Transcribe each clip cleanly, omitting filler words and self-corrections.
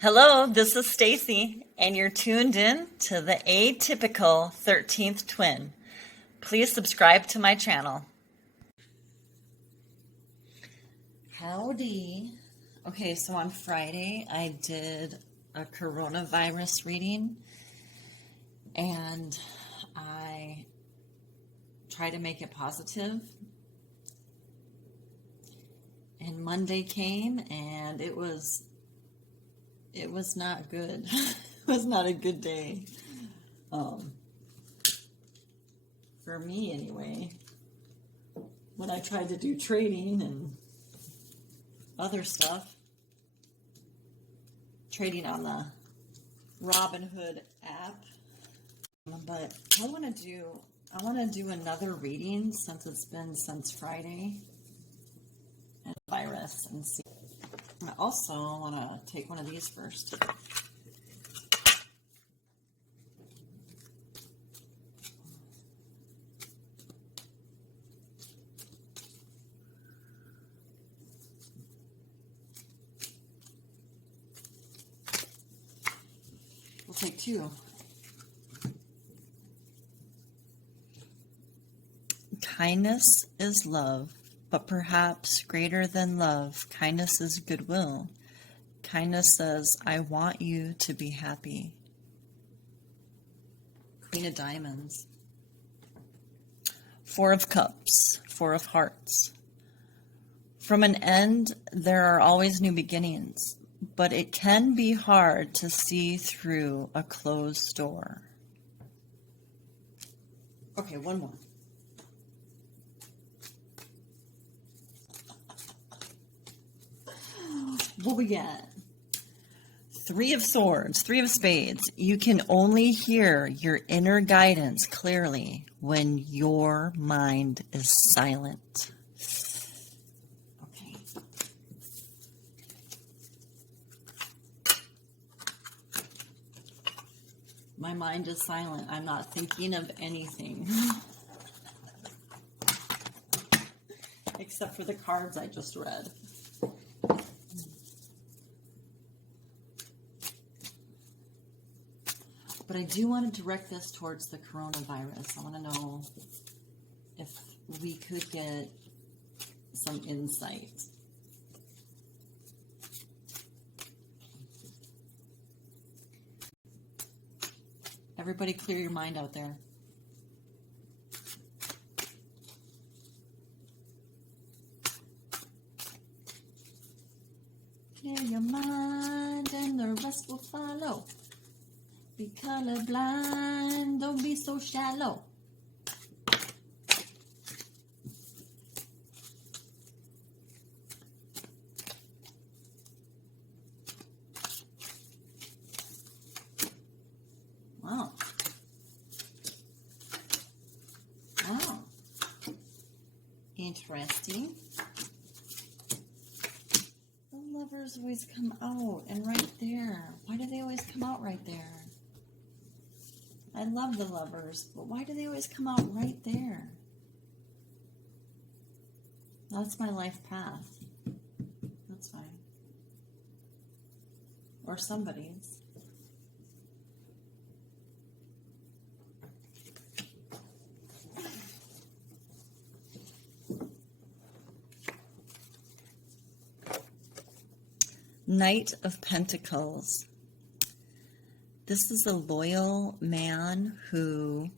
Hello, this is Stacy, and you're tuned in to the Atypical 13th Twin. Please subscribe to my channel. Howdy. Okay, so on Friday I did a coronavirus reading, and I tried to make it positive. And Monday came, and it was not good. It was not a good day. For me anyway. When I tried to do trading and other stuff. Trading on the Robinhood app. But I want to do another reading since Friday. And virus and see. I also want to take one of these first. We'll take two. Kindness is love. But perhaps greater than love, kindness is goodwill. Kindness says, I want you to be happy. Queen of Diamonds. Four of Cups. Four of Hearts. From an end, there are always new beginnings, but it can be hard to see through a closed door. Okay, one more. What we got? Three of Swords, Three of Spades. You can only hear your inner guidance clearly when your mind is silent. Okay. My mind is silent. I'm not thinking of anything. Except for the cards I just read. But I do want to direct this towards the coronavirus. I want to know if we could get some insight. Everybody clear your mind out there. Clear your mind and the rest will follow. Be colorblind, don't be so shallow. Wow. Wow. Interesting. The Lovers always come out, and right there. Why do they always come out right there? I love the Lovers, but why do they always come out right there? That's my life path. That's fine. Or somebody's. Knight of Pentacles. This is a loyal man who,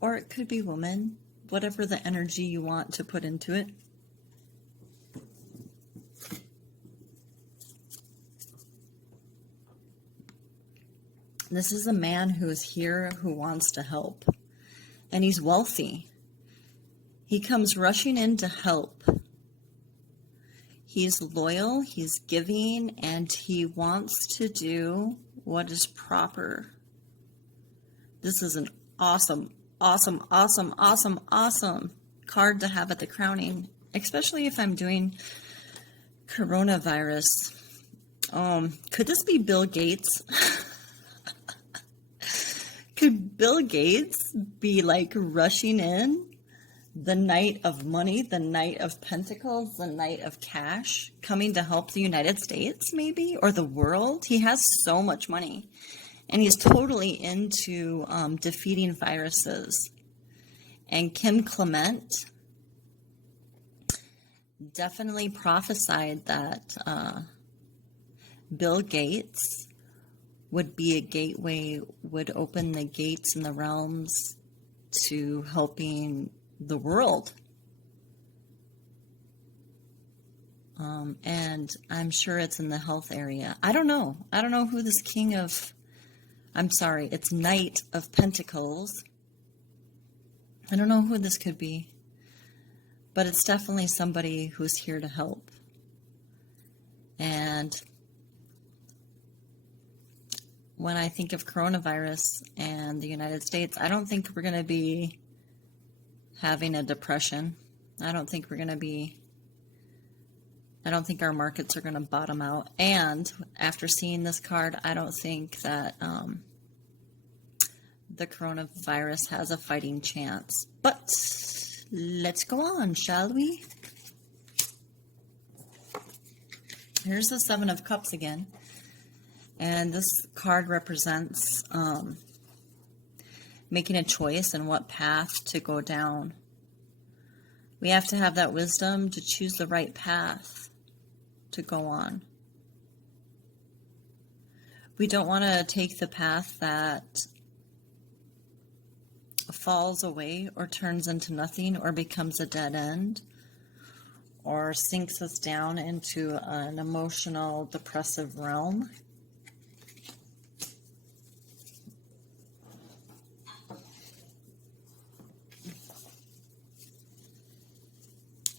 or it could be woman, whatever the energy you want to put into it. This is a man who is here who wants to help. And he's wealthy. He comes rushing in to help. He's loyal, he's giving, and he wants to do what is proper. This is an awesome, awesome, awesome, awesome, awesome card to have at the crowning, especially if I'm doing coronavirus. Could this be Bill Gates? Could Bill Gates be like rushing in The Knight of Money, the Knight of Pentacles, the Knight of Cash, coming to help the United States, maybe, or the world. He has so much money, and he's totally into defeating viruses. And Kim Clement definitely prophesied that Bill Gates would be a gateway, would open the gates and the realms to helping the world. And I'm sure it's in the health area. I don't know. I don't know who this it's Knight of Pentacles. I don't know who this could be, but it's definitely somebody who's here to help. And when I think of coronavirus and the United States, I don't think we're going to be having a depression. I don't think our markets are going to bottom out. And after seeing this card, I don't think that the coronavirus has a fighting chance. But let's go on, shall we? Here's the Seven of Cups again. And this card represents making a choice and what path to go down. We have to have that wisdom to choose the right path to go on. We don't want to take the path that falls away or turns into nothing or becomes a dead end or sinks us down into an emotional, depressive realm.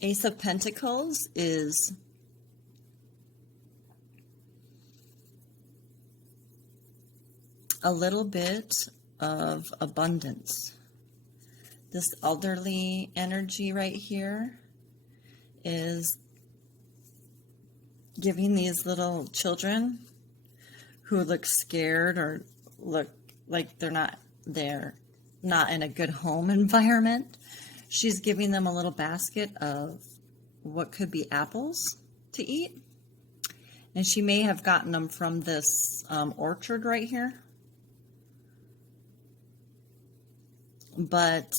Ace of Pentacles is a little bit of abundance. This elderly energy right here is giving these little children who look scared or look like they're not in a good home environment. She's giving them a little basket of what could be apples to eat. And she may have gotten them from this orchard right here. But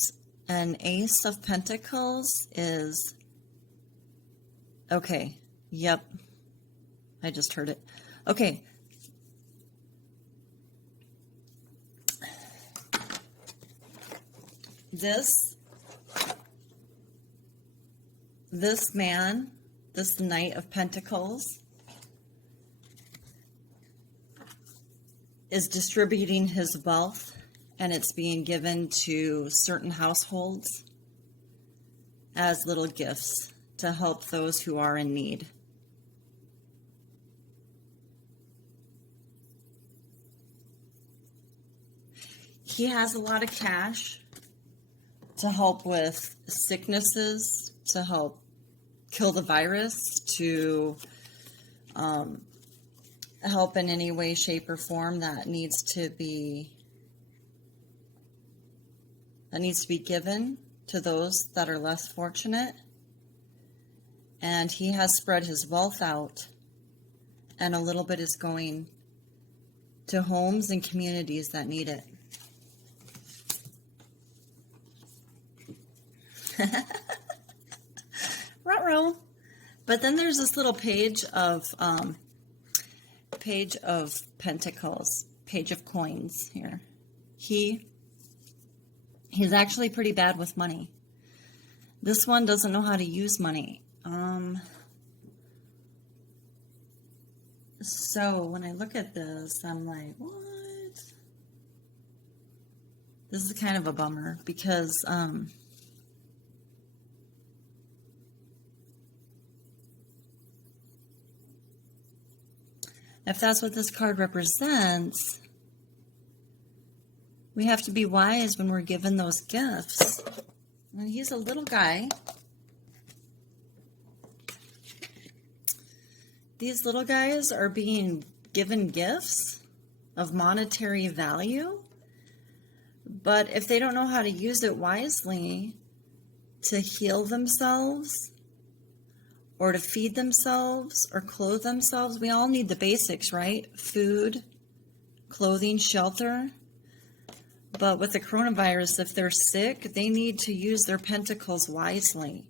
an Ace of Pentacles is... Okay. Yep. I just heard it. Okay. This man, this Knight of Pentacles, is distributing his wealth, and it's being given to certain households as little gifts to help those who are in need. He has a lot of cash to help with sicknesses, to help kill the virus, to help in any way, shape, or form that needs to be given to those that are less fortunate. And he has spread his wealth out, and a little bit is going to homes and communities that need it. Ruh-roh. But then there's this little page of Pentacles, page of coins here. He's actually pretty bad with money. This one doesn't know how to use money. So when I look at this, I'm like, what? This is kind of a bummer because if that's what this card represents, we have to be wise when we're given those gifts. And he's a little guy. These little guys are being given gifts of monetary value. But if they don't know how to use it wisely to heal themselves or to feed themselves or clothe themselves. We all need the basics, right? Food, clothing, shelter. But with the coronavirus, if they're sick, they need to use their pentacles wisely.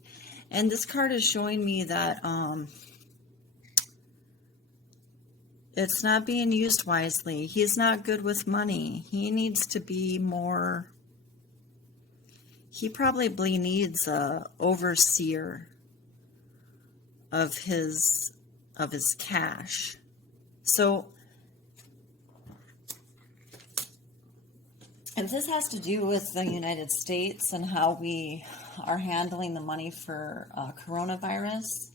And this card is showing me that it's not being used wisely. He's not good with money. He needs to be more... He probably needs a overseer of his cash. So if this has to do with the United States and how we are handling the money for coronavirus,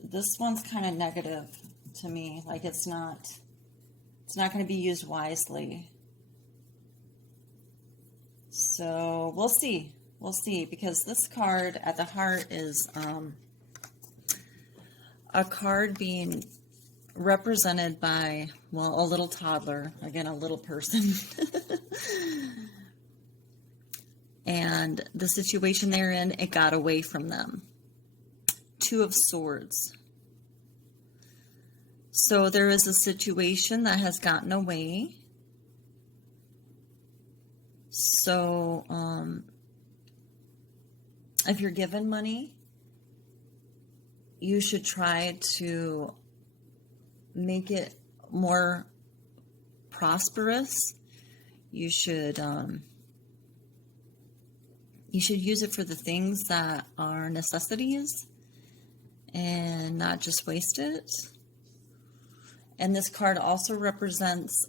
this one's kind of negative to me. Like it's not going to be used wisely. So we'll see. We'll see, because this card at the heart is a card being represented by, well, a little toddler, again, a little person. And the situation they're in, it got away from them. Two of Swords. So there is a situation that has gotten away. So, if you're given money, you should try to make it more prosperous. You should use it for the things that are necessities and not just waste it. And this card also represents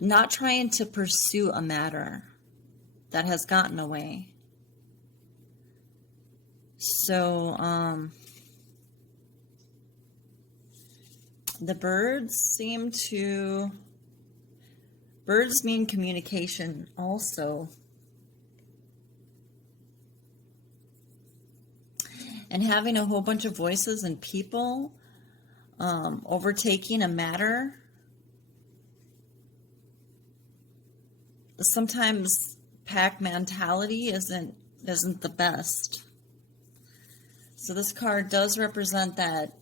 not trying to pursue a matter that has gotten away. So, the birds mean communication also. And having a whole bunch of voices and people overtaking a matter, sometimes pack mentality isn't the best. So this card does represent that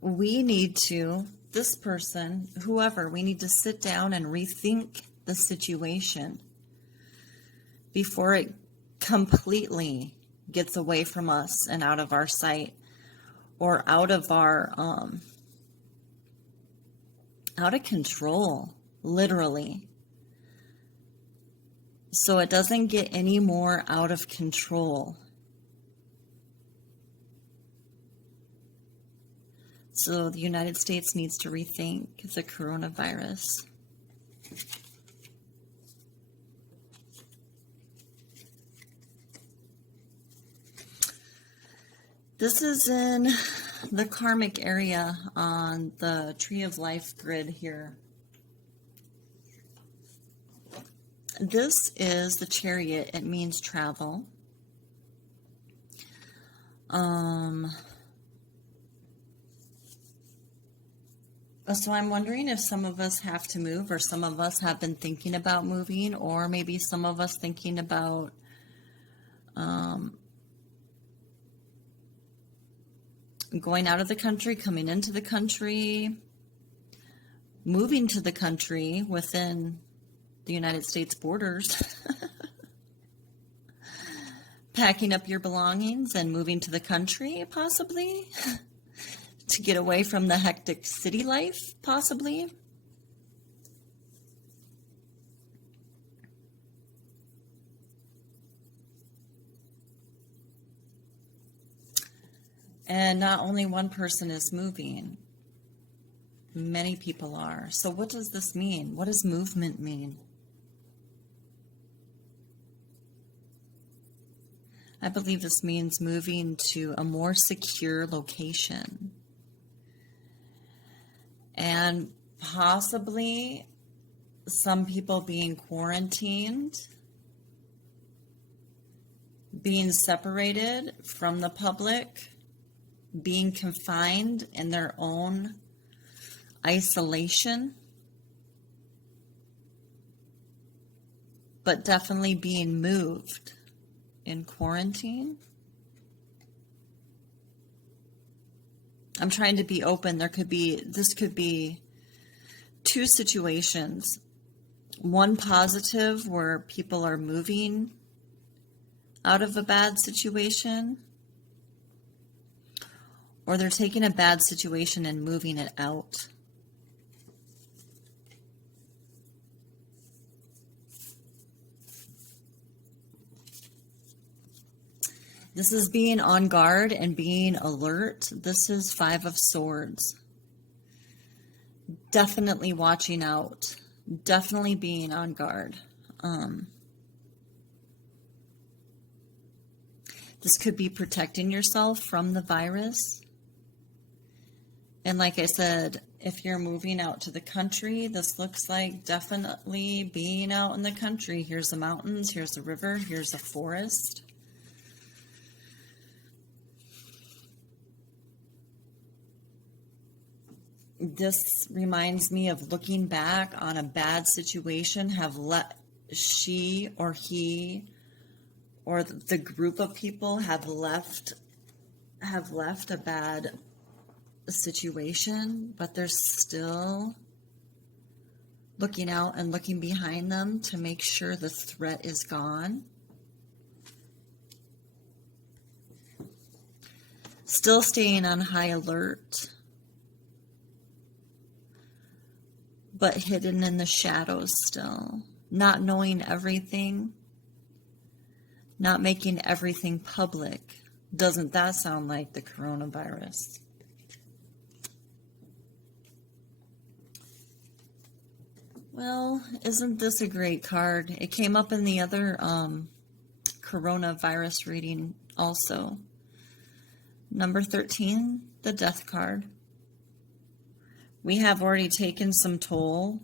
we need to, this person, whoever, we need to sit down and rethink the situation before it completely gets away from us and out of our sight, or out of our, out of control, literally. So it doesn't get any more out of control. So the United States needs to rethink the coronavirus. This is in the karmic area on the Tree of Life grid here. This is the Chariot. It means travel. So I'm wondering if some of us have to move, or some of us have been thinking about moving, or maybe some of us thinking about going out of the country, coming into the country, moving to the country within the United States borders, packing up your belongings and moving to the country, possibly, to get away from the hectic city life, possibly. And not only one person is moving, many people are. So what does this mean? What does movement mean? I believe this means moving to a more secure location. And possibly some people being quarantined, being separated from the public, being confined in their own isolation, but definitely being moved in quarantine. I'm trying to be open. This could be two situations. One positive where people are moving out of a bad situation, or they're taking a bad situation and moving it out. This is being on guard and being alert. This is Five of Swords. Definitely watching out. Definitely being on guard. This could be protecting yourself from the virus. And like I said, if you're moving out to the country, this looks like definitely being out in the country. Here's the mountains, here's the river, here's a forest. This reminds me of looking back on a bad situation, have let she or he or the group of people have left a bad situation, but they're still looking out and looking behind them to make sure the threat is gone. Still staying on high alert, but hidden in the shadows still. Not knowing everything, not making everything public. Doesn't that sound like the coronavirus? Well, isn't this a great card? It came up in the other coronavirus reading also. Number 13, the Death card. We have already taken some toll,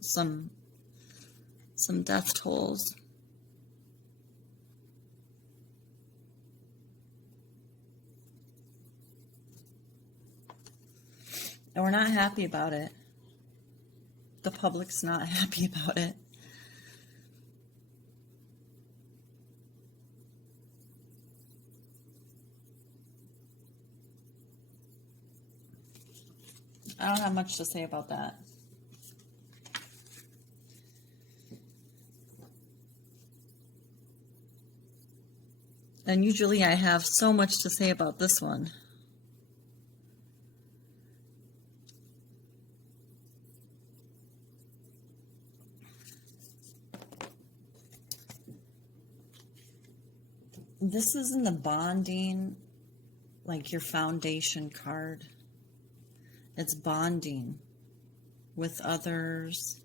some death tolls. And we're not happy about it. The public's not happy about it. I don't have much to say about that. And usually I have so much to say about this one. This is in the bonding, like your foundation card. It's bonding with others.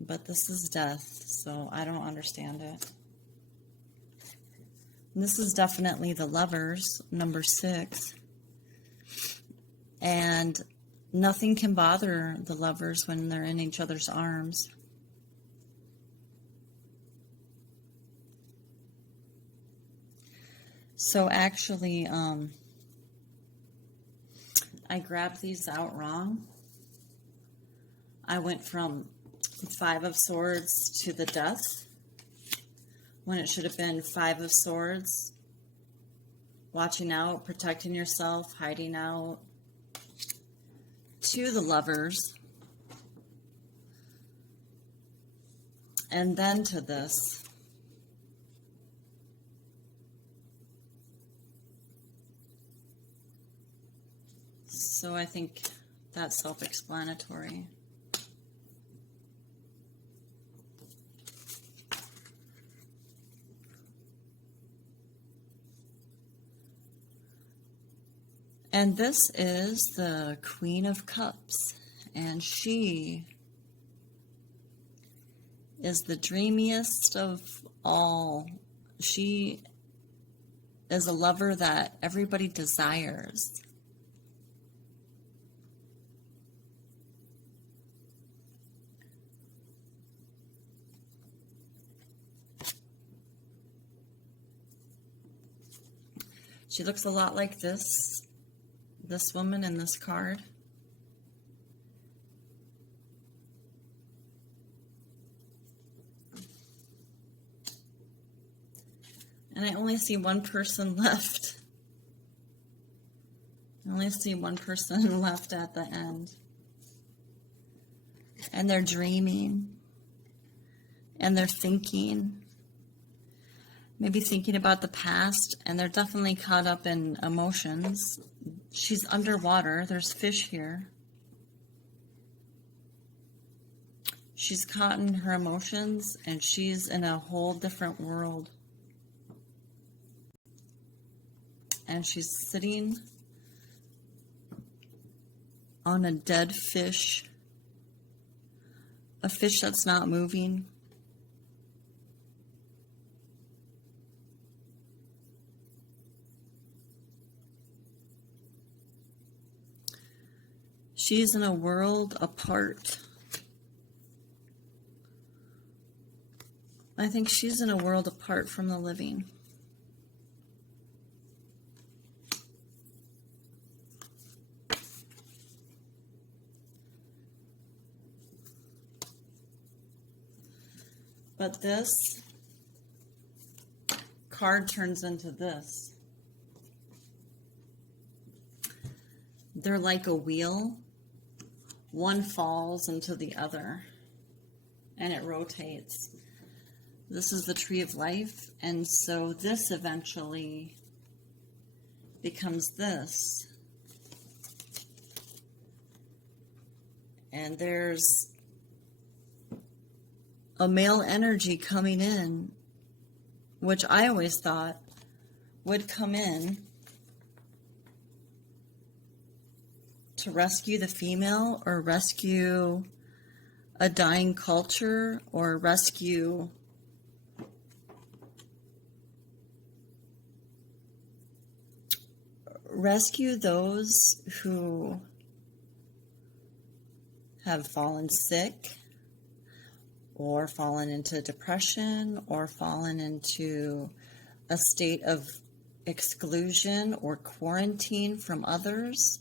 But this is death, so I don't understand it. And this is definitely the Lovers, number 6. And nothing can bother the lovers when they're in each other's arms. So actually, I grabbed these out wrong. I went from Five of Swords to the Death, when it should have been Five of Swords, watching out, protecting yourself, hiding out, to the Lovers, and then to this. So I think that's self-explanatory. And this is the Queen of Cups, and she is the dreamiest of all. She is a lover that everybody desires. She looks a lot like this this woman in this card. And I only see one person left. I only see one person left at the end. And they're dreaming. And they're thinking. Maybe thinking about the past. And they're definitely caught up in emotions. She's underwater. There's fish here. She's caught in her emotions. And she's in a whole different world. And she's sitting on a dead fish. A fish that's not moving. She's in a world apart. I think she's in a world apart from the living. But this card turns into this. They're like a wheel. One falls into the other, and it rotates. This is the tree of life, and so this eventually becomes this. And there's a male energy coming in, which I always thought would come in to rescue the female or rescue a dying culture or rescue those who have fallen sick or fallen into depression or fallen into a state of exclusion or quarantine from others.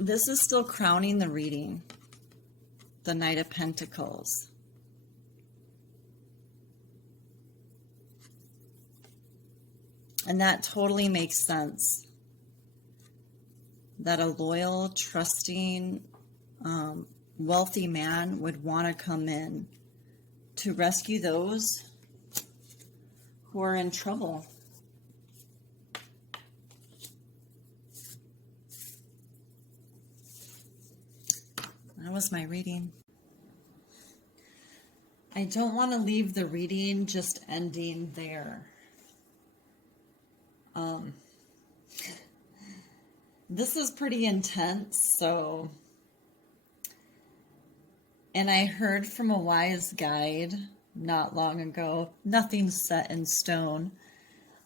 This is still crowning the reading, the Knight of Pentacles. And that totally makes sense. That a loyal, trusting, wealthy man would want to come in to rescue those who are in trouble. That was my reading. I don't want to leave the reading just ending there. This is pretty intense, so, and I heard from a wise guide not long ago, nothing's set in stone.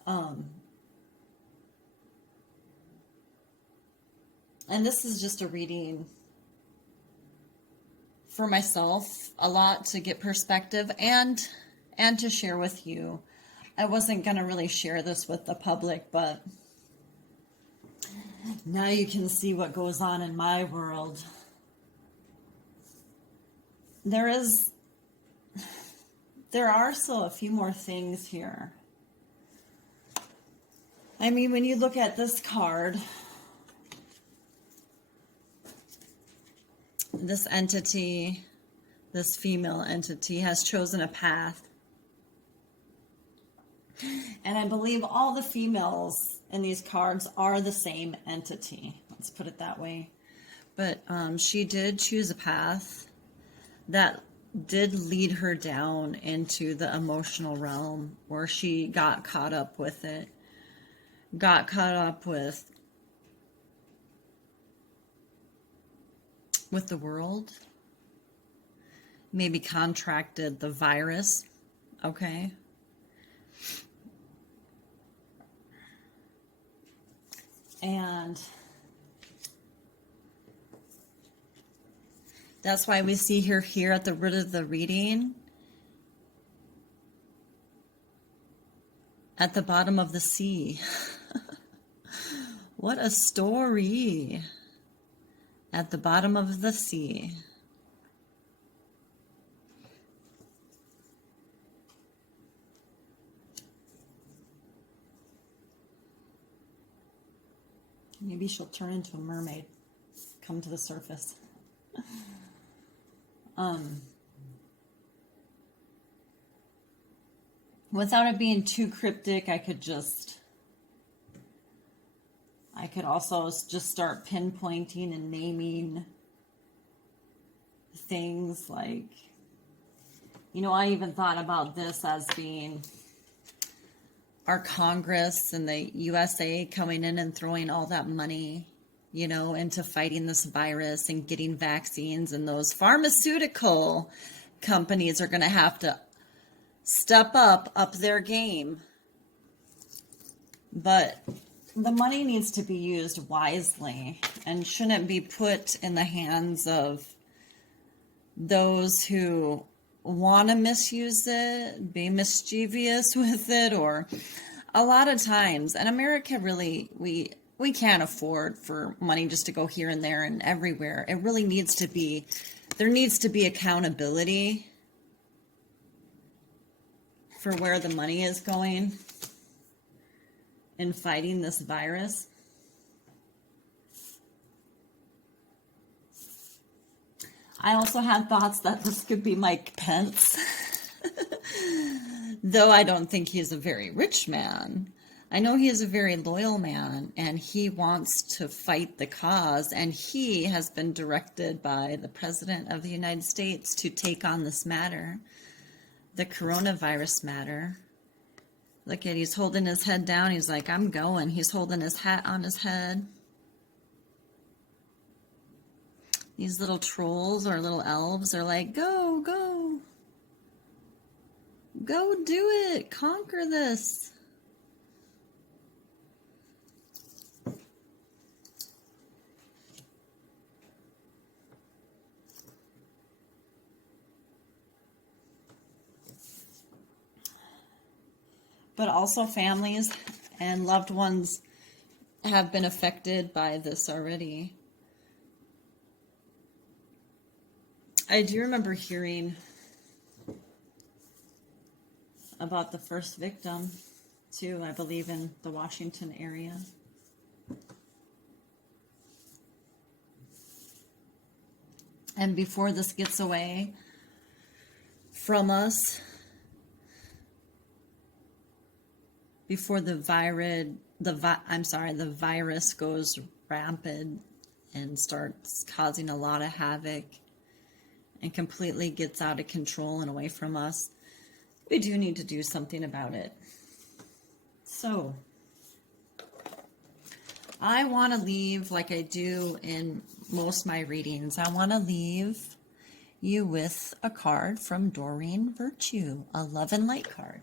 And this is just a reading for myself, a lot to get perspective and to share with you. I wasn't going to really share this with the public, but now you can see what goes on in my world. There are still a few more things here. I mean, when you look at this card, this entity, this female entity has chosen a path. And I believe all the females in these cards are the same entity. Let's put it that way. But she did choose a path that did lead her down into the emotional realm where she got caught up with it. Got caught up with the world. Maybe contracted the virus. Okay. And that's why we see her here at the root of the reading. at the bottom of the sea. What a story. At the bottom of the sea. Maybe she'll turn into a mermaid, come to the surface. Without it being too cryptic, I could also just start pinpointing and naming things like, I even thought about this as being our Congress and the USA coming in and throwing all that money, into fighting this virus and getting vaccines, and those pharmaceutical companies are going to have to step up their game. But the money needs to be used wisely and shouldn't be put in the hands of those who want to misuse it, be mischievous with it, or a lot of times, and America really, we can't afford for money just to go here and there and everywhere. It really needs to be, there needs to be accountability for where the money is going in fighting this virus. I also had thoughts that this could be Mike Pence, though I don't think he's a very rich man. I know he is a very loyal man, and he wants to fight the cause, and he has been directed by the President of the United States to take on this matter, the coronavirus matter. Look at, he's holding his head down. He's like, I'm going. He's holding his hat on his head. These little trolls or little elves are like, go, go. Go do it. Conquer this. But also families and loved ones have been affected by this already. I do remember hearing about the first victim, too, I believe in the Washington area. And before this gets away from us, before the virus goes rampant and starts causing a lot of havoc and completely gets out of control and away from us, we do need to do something about it. So, I want to leave, like I do in most of my readings, I want to leave you with a card from Doreen Virtue, a love and light card.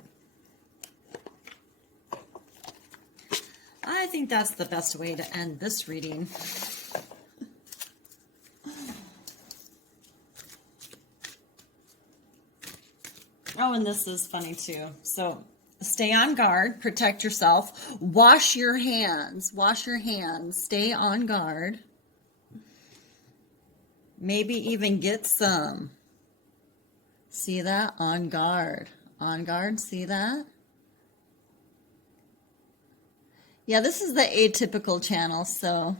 I think that's the best way to end this reading. Oh, and this is funny too. So stay on guard, protect yourself, wash your hands, stay on guard. Maybe even get some. See that? On guard, see that? Yeah, this is the atypical channel, so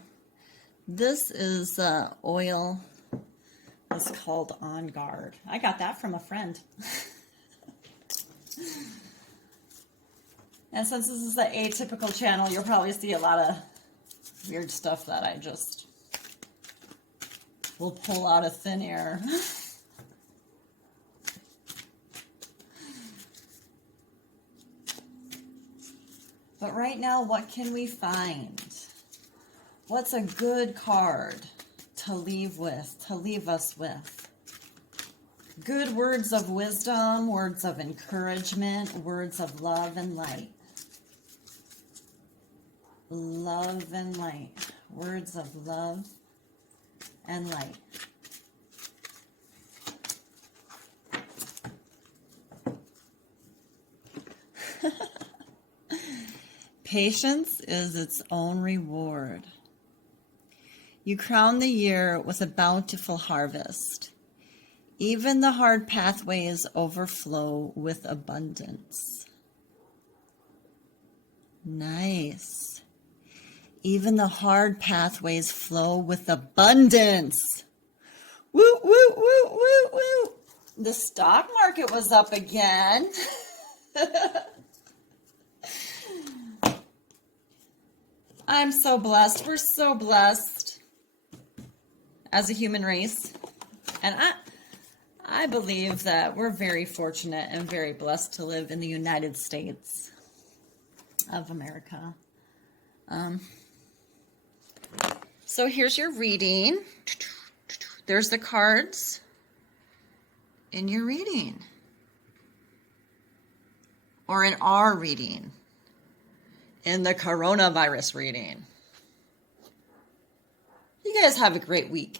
this is oil. It's called On Guard. I got that from a friend. And since this is the atypical channel, you'll probably see a lot of weird stuff that I just will pull out of thin air. But right now, what can we find? What's a good card to leave us with? Good words of wisdom, words of encouragement, words of love and light. Love and light. Words of love and light. Patience is its own reward. You crown the year with a bountiful harvest. Even the hard pathways overflow with abundance. Nice. Even the hard pathways flow with abundance. Woo, woo, woo, woo, woo. The stock market was up again. I'm so blessed. We're so blessed as a human race. And I believe that we're very fortunate and very blessed to live in the United States of America. So here's your reading. There's the cards in your reading. Or in our reading. In the coronavirus reading. You guys have a great week.